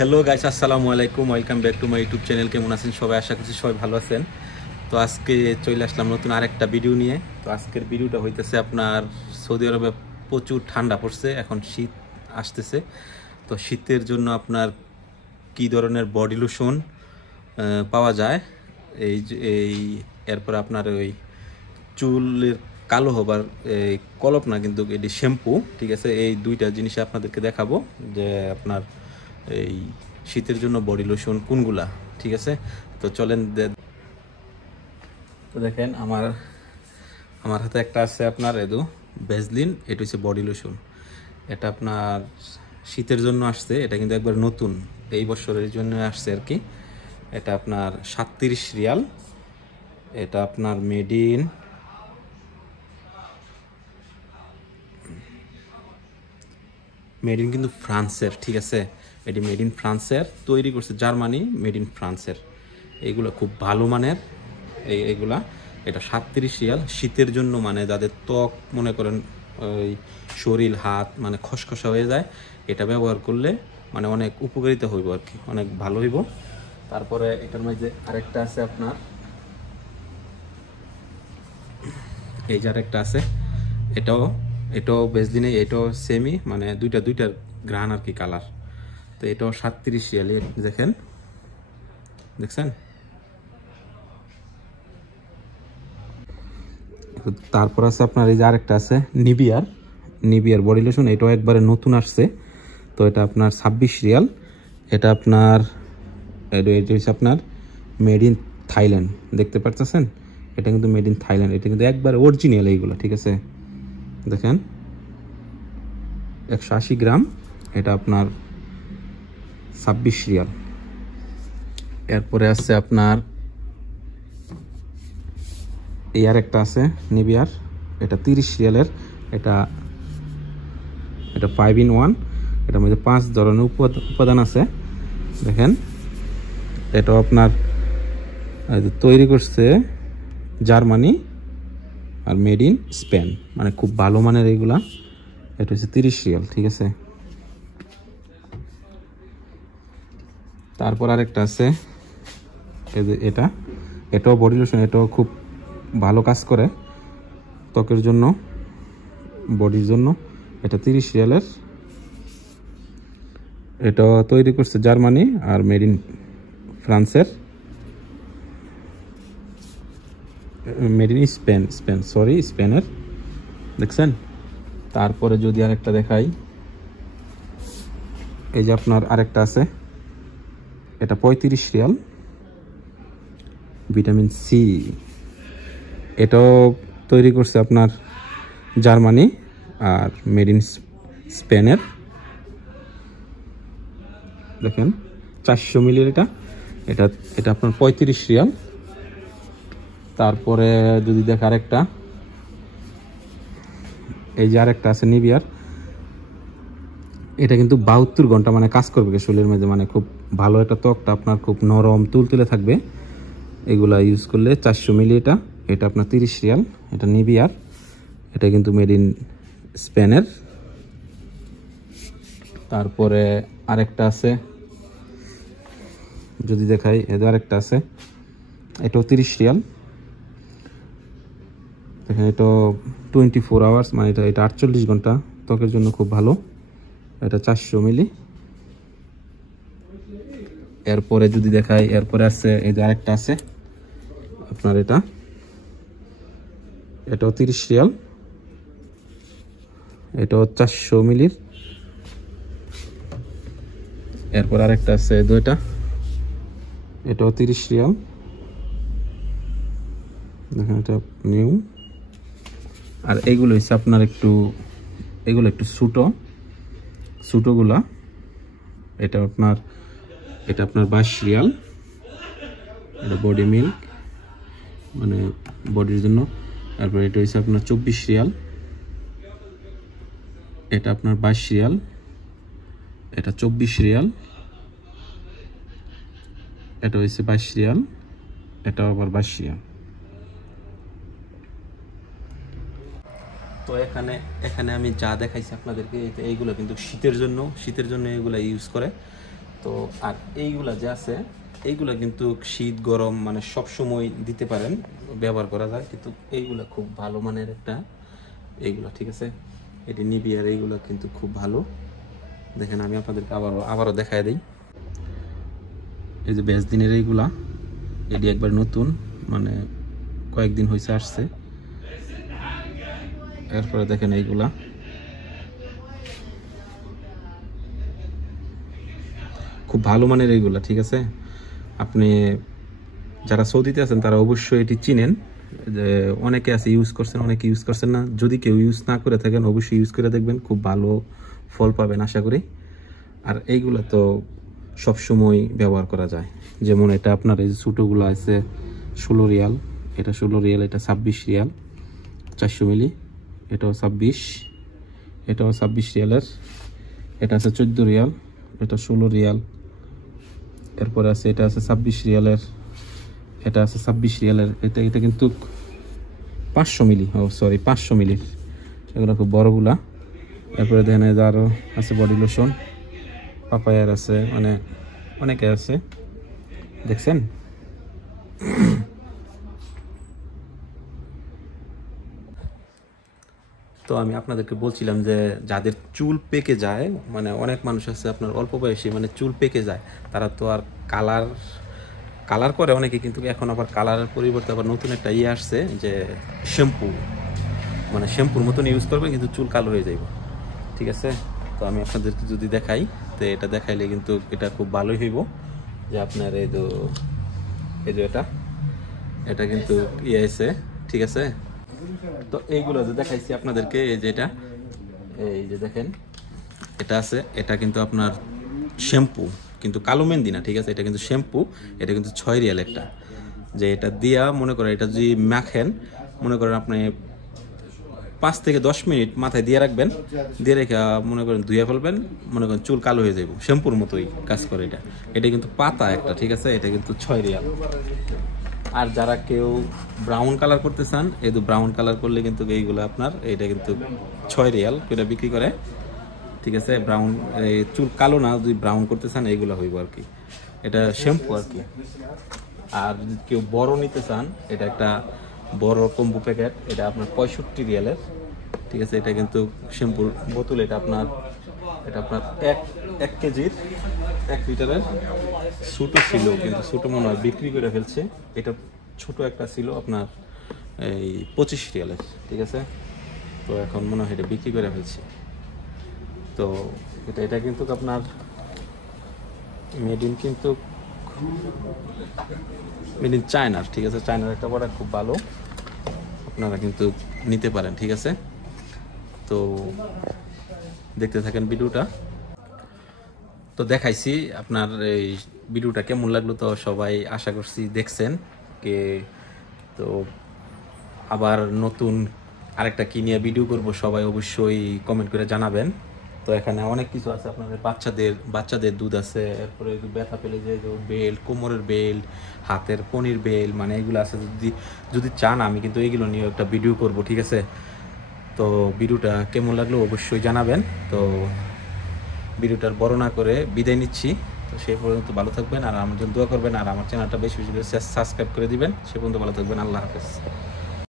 Hello guys, আসসালামু আলাইকুম। Welcome back to my YouTube channel. কেমন আছেন সবাই? আশা করছি সবাই ভালো আছেন। তো আজকে চলে আসলাম নতুন আরেকটা ভিডিও নিয়ে। তো আজকের ভিডিওটা হইতেছে আপনার সৌদি আরবে প্রচুর ঠান্ডা পড়ছে, এখন শীত আসতেছে। তো শীতের জন্য আপনার কি ধরনের বডি লোশন পাওয়া যায়, এই এরপর আপনার ওই চুলের কালো হবার এই কলপ না, কিন্তু এটি শ্যাম্পু, ঠিক আছে। এই দুইটা জিনিস আপনাদেরকে দেখাবো যে আপনার এই শীতের জন্য বডি লোশন কোনগুলা, ঠিক আছে। তো চলেন তো দেখেন আমার আমার হাতে একটা আছে আপনার ভ্যাসলিন। এটা হচ্ছে বডি লোশন। এটা আপনার শীতের জন্য আসছে, এটা কিন্তু একবার নতুন, এই বছরের জন্য আসছে আর কি। এটা আপনার 37 রিয়াল। এটা আপনার মেড ইন কিন্তু ফ্রান্সের, ঠিক আছে। এটি মেড ইন ফ্রান্সের, তৈরি করছে জার্মানি, মেড ইন ফ্রান্সের। এইগুলো খুব ভালো মানের এইগুলা। এটা 37 রিয়াল। শীতের জন্য, মানে যাদের ত্বক মনে করেন ওই শরীর হাত মানে খসখসা হয়ে যায়, এটা ব্যবহার করলে মানে অনেক উপকারিতা হইব আর কি, অনেক ভালো হইব। তারপরে এটার মধ্যে আরেকটা আছে আপনার, এই যে আরেকটা আছে, এটাও এটাও বেশ দিনে, এটাও সেমি, মানে দুইটার গ্রান আর কি, কালার। তো এটাও 37 রিয়াল। দেখেন, দেখছেন। তারপর আছে আপনার এই যে আরেকটা আছে নিবিয়ার বডি লোশন। এটাও একবারে নতুন আসছে। তো এটা আপনার 26 রিয়াল। এটা আপনার এটা হচ্ছে আপনার মেড ইন থাইল্যান্ড, দেখতে পারতেছেন। এটা কিন্তু মেড ইন থাইল্যান্ড, এটা কিন্তু একবার অরিজিনাল এইগুলো, ঠিক আছে। দেখেন 180 গ্রাম, এটা আপনার 26 রিয়াল। এরপরে আছে আপনার এই আরেকটা আছে নিবিয়ার, এটা 30 রিয়ালের। এটা এটা 5 in 1। এটার মধ্যে 5 ধরনের উপাদান আছে, দেখেন। এটাও আপনার তৈরি করছে জার্মানি আর মেড ইন স্পেন, মানে খুব ভালো মানের এইগুলা। এটা হচ্ছে 30 রিয়াল, ঠিক আছে। তারপর আরেকটা আছে এটাও বডি লোশন। এটাও খুব ভালো কাজ করে ত্বকের জন্য, বডির জন্য। এটা 30 রিয়ালের। এটা তৈরি করছে জার্মানি আর মেড ইন ফ্রান্সের, মেড ইন স্পেনের, দেখছেন। তারপরে যদি আরেকটা দেখাই, এই যে আপনার আরেকটা আছে, এটা 35 রিয়াল, ভিটামিন সি। এটাও তৈরি করছে আপনার জার্মানি আর মেড ইন স্পেনের, দেখেন 400 মিলির। এটা এটা এটা আপনার 35 রিয়াল। তারপরে যদি দেখ আরেকটা, এই যে আরেকটা আছে নিবিয়ার। এটা কিন্তু 72 ঘন্টা মানে কাজ করবে শরীরের মধ্যে, মানে খুব ভালো। একটা ত্বকটা আপনার খুব নরম তুলতুলে থাকবে এগুলা ইউজ করলে। 400 মিলি এটা এটা আপনার 30 রিয়াল। এটা নিবিয়ার, এটা কিন্তু মেড ইন স্পেনের। তারপরে আরেকটা আছে, যদি দেখাই, এদের আরেকটা আছে, এটাও 30 রিয়াল। দেখেন, এটা 24 আওয়ার্স, মানে এটা 48 ঘন্টা ত্বকের জন্য খুব ভালো। এটা 400 মিলি। এরপরে যদি দেখাই, এরপরে আছে এই যে আরেকটা আছে আপনার, এটাও 30 রিয়াল। এটাও 400 মিলির। এরপর আরেকটা আছে দুইটা, এটাও 30 রিয়াল। দেখেন, এটা নিউ। আর এইগুলো হচ্ছে আপনার এগুলো একটু ছোটোগুলা। এটা আপনার 22 রিয়াল। এটা বডি মিল্ক, মানে বডির জন্য। তারপর এটা হচ্ছে আপনার 24 রিয়াল। এটা আপনার 22 রিয়াল। এটা 24 রিয়াল। এটা হচ্ছে 22 রিয়াল। এটা আবার 22 রিয়াল। তো এখানে আমি যা দেখাইছি আপনাদেরকে, এইগুলো কিন্তু শীতের জন্য এগুলো ইউজ করে। তো আর এইগুলা যে আছে এইগুলা কিন্তু শীত গরম মানে সব সময় দিতে পারেন, ব্যবহার করা যায়। কিন্তু এইগুলা খুব ভালো মানের একটা, এইগুলা ঠিক আছে, এটি নিভিয়ার এইগুলা কিন্তু খুব ভালো। দেখেন আমি আপনাদেরকে আবারও দেখায় দিই। এই যে বেজদিনের এইগুলা, এটি একবার নতুন, মানে কয়েকদিন হয়েছে আসছে। এরপরে দেখেন এইগুলা খুব ভালো মানের এইগুলা, ঠিক আছে। আপনি যারা সৌদিতে আছেন তারা অবশ্যই এটি চিনেন, যে অনেকে আছে ইউজ করছেন, অনেকে ইউজ করছেন না। যদি কেউ ইউজ না করে থাকেন অবশ্যই ইউজ করে দেখবেন, খুব ভালো ফল পাবেন আশা করি। আর এইগুলা তো সবসময় ব্যবহার করা যায়। যেমন এটা আপনার এই যে ছোটোগুলো আছে 16 রিয়াল, এটা 16 রিয়াল, এটা 26 রিয়াল 400 মিলি, এটাও 26, এটাও 26 রিয়ালের, এটা আছে 14 রিয়াল, এটা 16 রিয়াল, এরপরে আছে এটা আছে 26 রিয়ালের, এটা আছে 26 রিয়ালের, এটা কিন্তু 500 মিলি, ও সরি 500 মিলির, এগুলো খুব বড়গুলা। এরপরে দেখেন যে আরও আছে বডি লোশন, পাপায়ার আছে, মানে অনেকে আছে দেখছেন। তো আমি আপনাদেরকে বলছিলাম যে যাদের চুল পেকে যায়, মানে অনেক মানুষ আছে আপনার অল্প বয়সী মানে চুল পেকে যায়, তারা তো আর কালার করে অনেকে, কিন্তু এখন আবার কালারের পরিবর্তে আবার নতুন একটা আসছে যে শ্যাম্পু, মানে শ্যাম্পুর মতন ইউজ করবেন কিন্তু চুল কালো হয়ে যাবে, ঠিক আছে। তো আমি আপনাদেরকে যদি দেখাই, তো এটা দেখাইলে কিন্তু এটা খুব ভালোই হইব। যে আপনার এই যে এটা কিন্তু আছে, ঠিক আছে। তো এইগুলো যে দেখাইছি আপনাদেরকে, এই যে এই যে দেখেন এটা আছে, এটা কিন্তু আপনার শ্যাম্পু, কিন্তু কালো মেহেন্দি না, ঠিক আছে। এটা কিন্তু শ্যাম্পু, এটা কিন্তু 6 রিয়াল একটা। যে এটা দিয়া মনে করেন এটা যদি মাখেন, মনে করেন আপনি 5 থেকে 10 মিনিট মাথায় দিয়ে রাখবেন, দিয়ে রেখে মনে করেন ধুয়ে ফেলবেন, মনে করেন চুল কালো হয়ে যাবে, শ্যাম্পুর মতোই কাজ করে এটা। এটা কিন্তু পাতা একটা, ঠিক আছে, এটা কিন্তু 6 রিয়াল। আর যারা কেউ ব্রাউন কালার করতে চান, এই তো ব্রাউন কালার করলে কিন্তু এইগুলো আপনার এটা কিন্তু 6 রিয়াল করে বিক্রি করে, ঠিক আছে। ব্রাউন চুল কালো না যদি ব্রাউন করতে চান এইগুলো হইব আর কি, এটা শ্যাম্পু আর কি। আর যদি কেউ বড় নিতে চান, এটা একটা বড় কম্বো প্যাকেট, এটা আপনার 65 রিয়ালের, ঠিক আছে। এটা কিন্তু শ্যাম্পুর বোতল, এটা আপনার এক কেজির 1 লিটারের। ছোটো ছিল কিন্তু ছোটো মনে হয় বিক্রি করে ফেলছে। এটা ছোট একটা ছিল আপনার এই 25 রিয়ালের, ঠিক আছে। তো এখন মনে হয় এটা বিক্রি করে ফেলছে। তো এটা কিন্তু আপনার মেড ইন চায়নার, ঠিক আছে। চায়নার একটা প্রোডাক্ট, খুব ভালো, আপনারা কিন্তু নিতে পারেন, ঠিক আছে। তো দেখতে থাকেন ভিডিওটা। তো দেখাইছি আপনার এই ভিডিওটা কেমন লাগলো, তো সবাই আশা করছি দেখছেন কে। তো আবার নতুন আরেকটা কি নিয়ে ভিডিও করব, সবাই অবশ্যই কমেন্ট করে জানাবেন। তো এখানে অনেক কিছু আছে আপনাদের, বাচ্চাদের দুধ আছে, এরপরে ব্যথা পেলে যে বেল্ট, কোমরের বেল্ট, হাতের পনির বেল্ট, মানে এগুলো আছে। যদি চান আমি কিন্তু এইগুলো নিয়ে একটা ভিডিও করব, ঠিক আছে। তো ভিডিওটা কেমন লাগলো অবশ্যই জানাবেন। তো ভিডিওটার বড় না করে বিদায় নিচ্ছি। তো সেই পর্যন্ত ভালো থাকবেন, আর আমার জন্য দোয়া করবেন, আর আমার চ্যানেলটা বেশি বেশি করে সাবস্ক্রাইব করে দিবেন। সে পর্যন্ত ভালো থাকবেন, আল্লাহ হাফেজ।